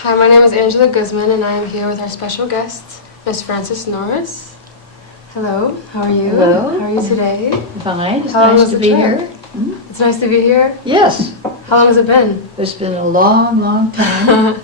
Hi, my name is Angela Guzman, and I am here with our special guest, Miss Frances Norris. Hello, how are you? Hello. How are you today? Fine, it's How long nice was to the be trip? here. It's nice to be here. Yes, How long has it been? it's been a long, long time.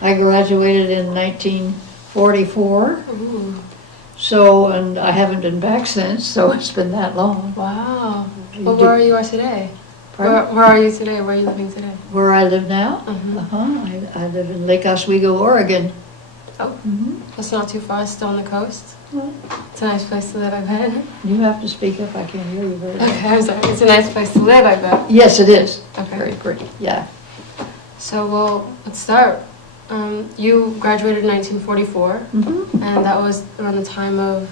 I graduated in 1944, Ooh, and I haven't been back since, so it's been that long. wow. You Well, do- where are you today? Pardon? Where are you today? Where are you living today? Where I live now? Mhm. I live in Lake Oswego, Oregon. Oh, Mhm. that's not too far. It's still on the coast. Well, It's a nice place to live, I bet. you have to speak up, I can't hear you very well. Okay, I'm sorry. It's a nice place to live, I bet. Yes, it is. Okay. Very pretty, yeah. So, well, let's start. You graduated in 1944, Mhm. and that was around the time of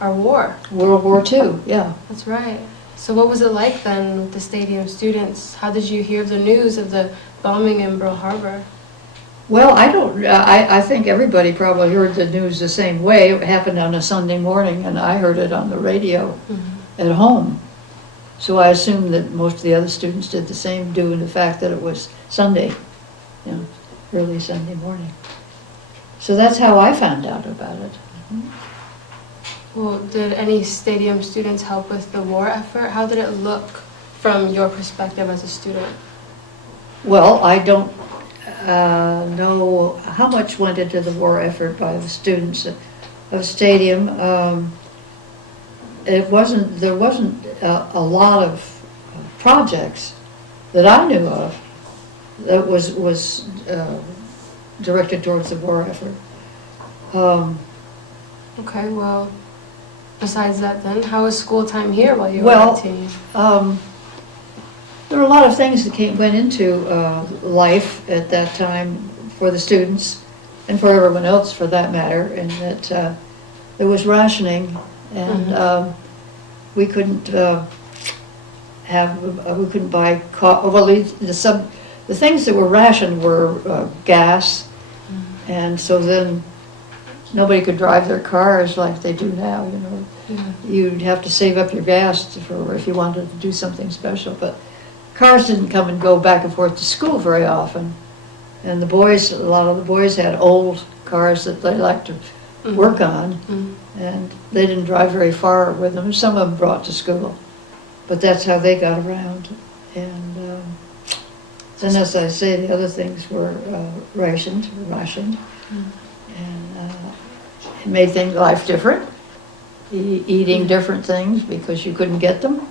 our war. World War II, yeah. That's right. So what was it like then with the stadium students? How did you hear of the news of the bombing in Pearl Harbor? Well, I think everybody probably heard the news the same way. It happened on a Sunday morning, and I heard it on the radio at home. So I assume that most of the other students did the same, due to the fact that it was Sunday, early Sunday morning. So that's how I found out about it. Well, did any stadium students help with the war effort? How did it look from your perspective as a student? Well, I don't know how much went into the war effort by the students of Stadium. There wasn't a lot of projects that I knew of that was directed towards the war effort. Okay, well, besides that then, how was school time here while you were Well, 18? There were a lot of things that went into life at that time for the students and for everyone else for that matter, and that there was rationing, and we couldn't we couldn't buy the things that were rationed were gas, and so then nobody could drive their cars like they do now. You'd have to save up your gas if you wanted to do something special, but cars didn't come and go back and forth to school very often. And a lot of the boys had old cars that they liked to work on, and they didn't drive very far with them. Some of them brought to school, but that's how they got around. And then, as I say, the other things were rationed, and it made life different, eating different things because you couldn't get them,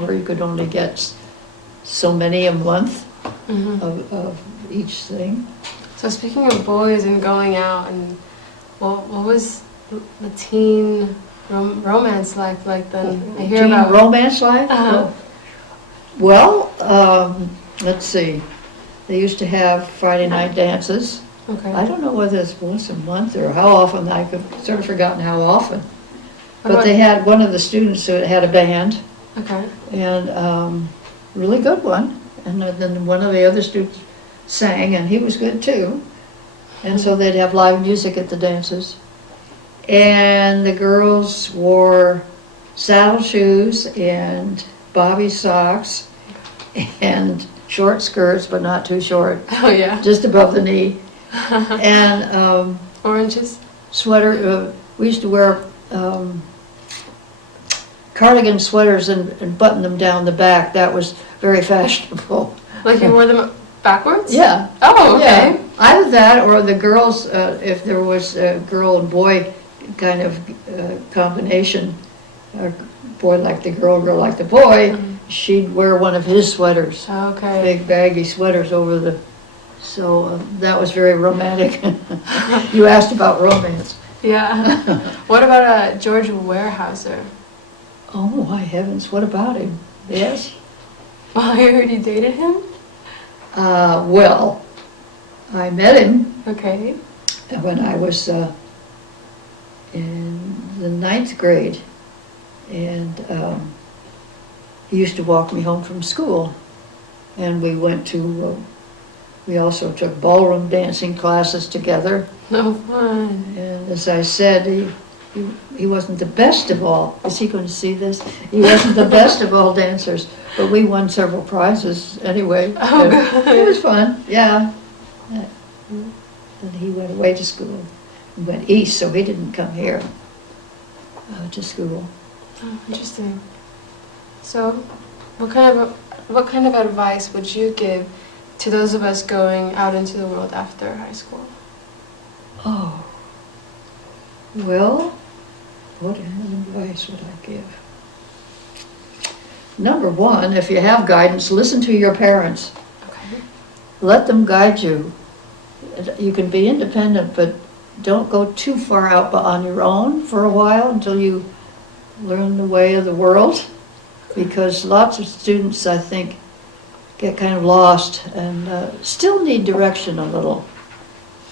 or you could only get so many a month of each thing. So speaking of boys and going out, and what was the teen romance like then? I hear Teen about romance life? Well, let's see. They used to have Friday night dances. Okay. I don't know whether it's once a month or how often. I could sort of forgotten how often. But they had one of the students who had a band. Okay. And really good one. And then one of the other students sang, and he was good too. And so they'd have live music at the dances. And the girls wore saddle shoes and bobby socks and short skirts, but not too short, Oh yeah. just above the knee. And Oranges. sweater. We used to wear cardigan sweaters and button them down the back. That was very fashionable. Like you wore them backwards? Yeah. Oh, okay. Yeah. Either that or the girls, if there was a girl and boy kind of combination, boy like the girl like the boy, she'd wear one of his sweaters. Okay. Big baggy sweaters over the, so that was very romantic. You asked about romance. Yeah. What about George Weyerhaeuser? Oh my heavens, what about him? Yes? Well, I heard you dated him? Well, I met him Okay. when I was in the 9th grade, and he used to walk me home from school, and we went to, we also took ballroom dancing classes together, No fun. and as I said, he wasn't the best of all, is he going to see this? He wasn't the best of all dancers, but we won several prizes anyway. Oh, good. It was fun, yeah. and he went away to school. He went east, so he didn't come here to school. Oh, interesting. So, what kind of advice would you give to those of us going out into the world after high school? Oh, well, what advice would I give? Number one, if you have guidance, listen to your parents. Okay. Let them guide you. You can be independent, but don't go too far out on your own for a while until you learn the way of the world. Because lots of students, I think, get kind of lost and still need direction a little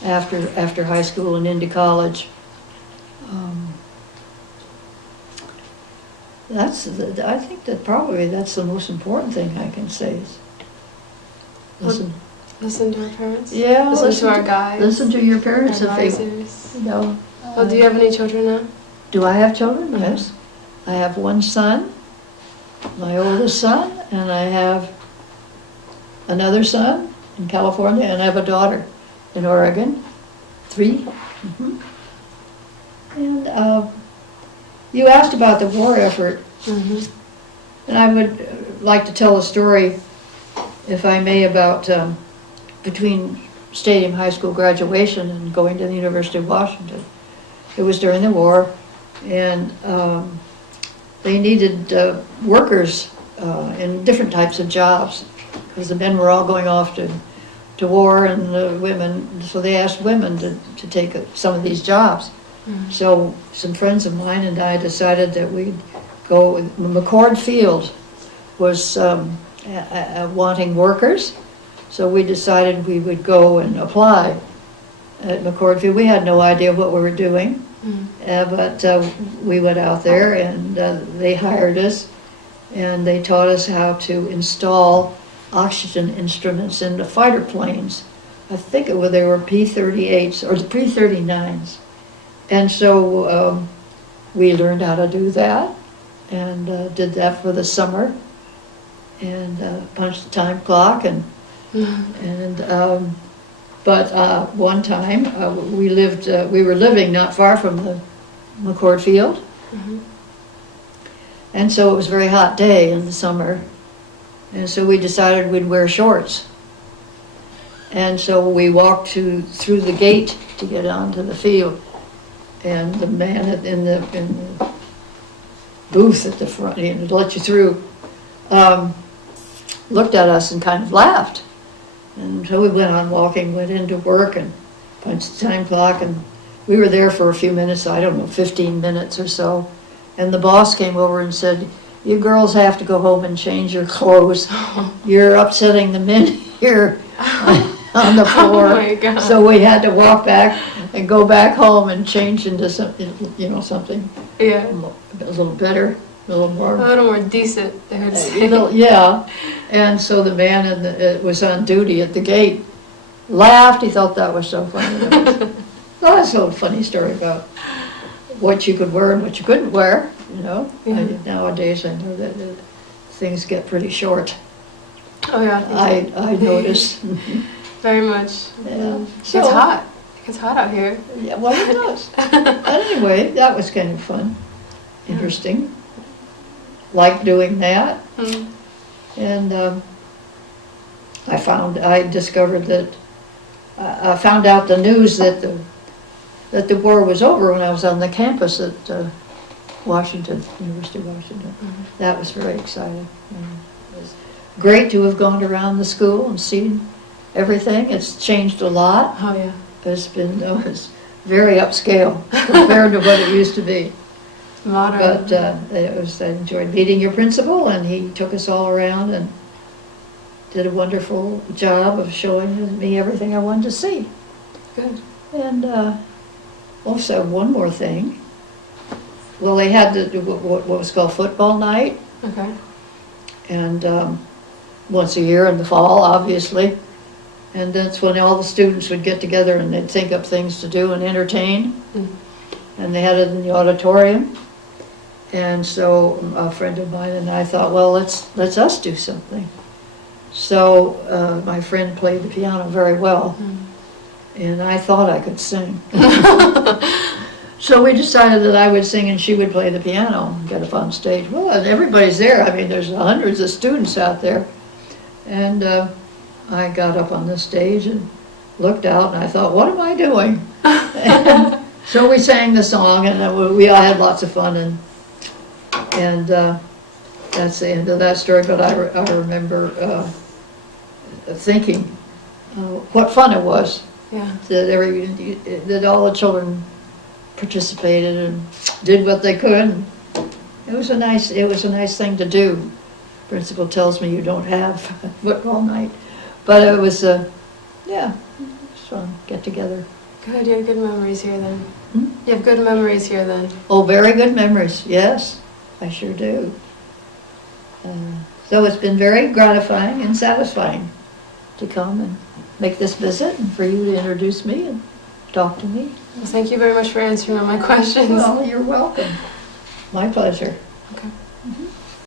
after high school and into college. I think that probably that's the most important thing I can say is listen. Listen to our parents? Yeah, Listen to our guides? Listen to your parents if they, advisors? you know. Well, do you have any children now? Do I have children? Yes. I have one son, my oldest son, and I have another son in California, and I have a daughter in Oregon. 3. Mm-hmm. And you asked about the war effort, Mm-hmm. and I would like to tell a story, if I may, about between Stadium High School graduation and going to the University of Washington. It was during the war, and they needed workers in different types of jobs, because the men were all going off to war, and the women, so they asked women to take some of these jobs. Mm-hmm. So some friends of mine and I decided that we'd go. McCord Field was wanting workers, so we decided we would go and apply at McCord Field. We had no idea what we were doing, but we went out there, and they hired us, and they taught us how to install oxygen instruments in the fighter planes. I think they were P-38s or the P-39s. And so we learned how to do that, and did that for the summer, and punched the time clock, but one time we were living not far from the McCord Field, Mm-hmm. and so it was a very hot day in the summer, and so we decided we'd wear shorts. And so we walked through the gate to get onto the field. And the man in the booth at the front, to let you through, looked at us and kind of laughed. And so we went on walking, went into work and punched the time clock, and we were there for a few minutes, I don't know, 15 minutes or so. And the boss came over and said, "You girls have to go home and change your clothes. You're upsetting the men here on the floor." Oh my God. So we had to walk back and go back home and change into something, something Yeah. a little better, a little A more, little more decent, I heard say. yeah. And so the man was on duty at the gate laughed. He thought that was so funny. Well, that's a little funny story about what you could wear and what you couldn't wear, Yeah. Nowadays, I know that things get pretty short. Oh yeah, I notice. very much. Yeah. It's hot. It's hot out here. Yeah, well, it does. Anyway, that was kind of fun, interesting. Like doing that, Mm. and I discovered that I found out the news that the war was over when I was on the campus at Washington, University of Washington. Mhm. That was very exciting. It was great to have gone around the school and seen everything. It's changed a lot. Oh yeah. It's very upscale compared to what it used to be. Modern. But I enjoyed meeting your principal, and he took us all around and did a wonderful job of showing me everything I wanted to see. Good. And also one more thing. Well, they had what was called football night, Okay. and once a year in the fall, obviously. And that's when all the students would get together and they'd think up things to do and entertain. Mm. And they had it in the auditorium. And so a friend of mine and I thought, well, let's us do something. So my friend played the piano very well. Mm. and I thought I could sing. So we decided that I would sing and she would play the piano and get up on stage. Well, and everybody's there. I mean, there's hundreds of students out there. And I got up on the stage and looked out and I thought, what am I doing? And so we sang the song and we all had lots of fun, and that's the end of that story. But I remember thinking what fun it was Yeah. that all the children participated and did what they could. It was a nice thing to do. Principal tells me you don't have football night, but it was yeah, it was fun. Get together. Good, you have good memories here then. Hmm? You have good memories here then. Oh, very good memories. Yes, I sure do. So it's been very gratifying and satisfying to come and make this visit and for you to introduce me and talk to me. Well, thank you very much for answering all my questions. Well, you're welcome. My pleasure. Okay. Mhm.